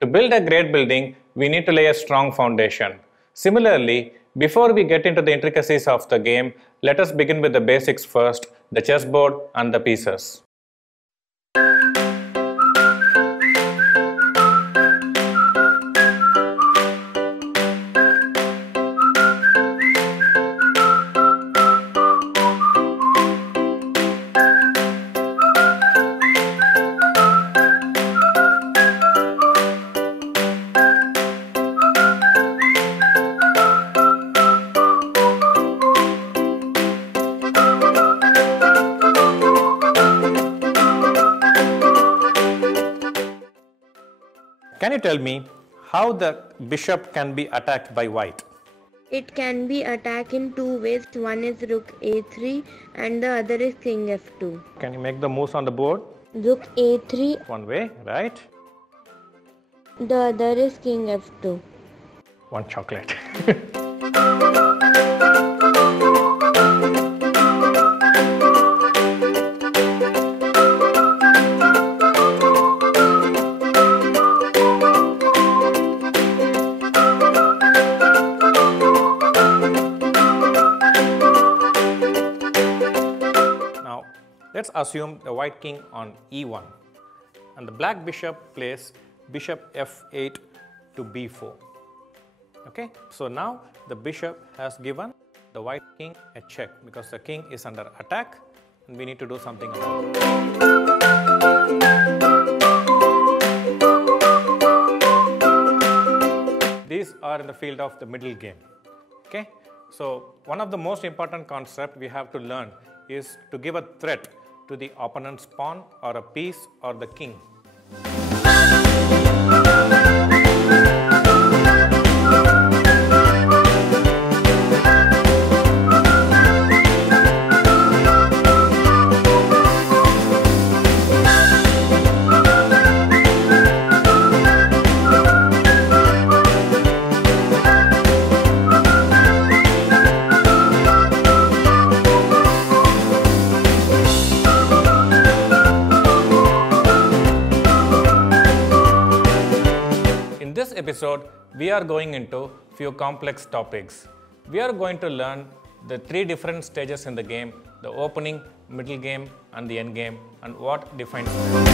To build a great building, we need to lay a strong foundation. Similarly, before we get into the intricacies of the game, let us begin with the basics first, the chessboard and the pieces. Can you tell me how the bishop can be attacked by white? It can be attacked in two ways. One is rook a3 and the other is king f2. Can you make the moves on the board? Rook a3. One way, right? The other is king f2. One chocolate. Let's assume the white king on e1 and the black bishop plays bishop f8 to b4. Okay, so now the bishop has given the white king a check because the king is under attack and we need to do something about it. These are in the field of the middle game. Okay, so one of the most important concepts we have to learn is to give a threat to the opponent's pawn or a piece or the king. In this episode, we are going into few complex topics. We are going to learn the three different stages in the game: the opening, middle game and the end game, and what defines them.